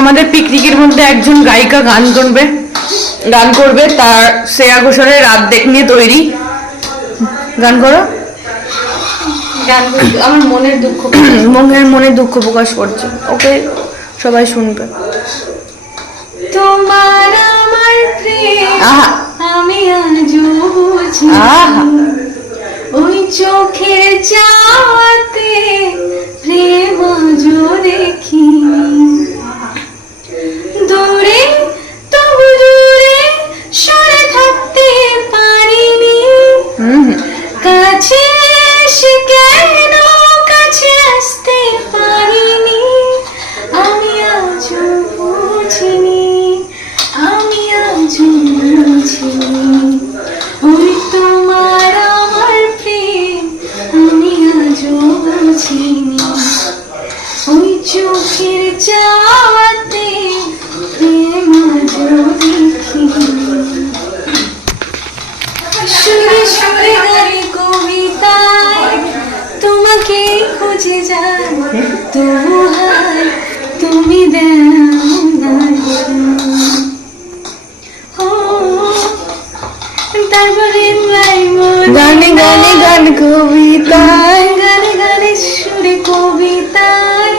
আমাদের পিকনিকের মধ্যে একজন গায়িকা গান করবে তার শ্রেয়া ঘোষালের রাত দেখ নিয়ে তৈরি। গান করো। আমার মনের দুঃখ প্রকাশ করছে। ওকে, সবাই শুনবে। তোমার আমার প্রেম আমি আজও বুঝি, ওই চোখের চাওয়াতে প্রেম আজও দেখি। দূরে তবু দূরে সরে থাকতে পারিনি, কাছে এসে কেন কাছে আসতে পারিনি। আমি আজও বুঝিনি, আমি আজও বুঝিনি, ওই তোমার আমার প্রেম আমি আজও বুঝিনি। ওই চোখের চাওয়াতে প্রেম আজও দেখি। সুরে সুরে গানে কবিতায় তোমাকে খুঁজে যায়, তবু হায় তুমি দাও না। তারপরে গানে গানে গান কবিতায়, গানে গানে সুরে কবিতায়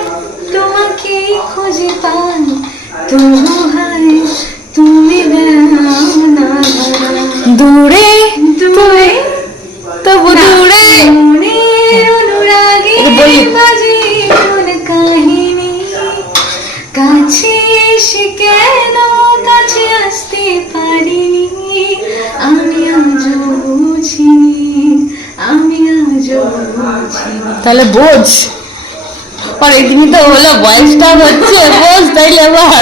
তোমাকে খুঁজে পাই, তবু হায় তুমি দাও না। দূরে দূরে তবু দূরে অনুরাগে বাজে মন কাহিনী, কাছে এসে কেন কাছে আসতে পারিনি। আমি আজও বুঝিনি, আমি আজও বুঝিনি। তাহলে বোঝ, পরের দিনই তো হলো, বয়সটা হচ্ছে, বোঝ তাইলে আবার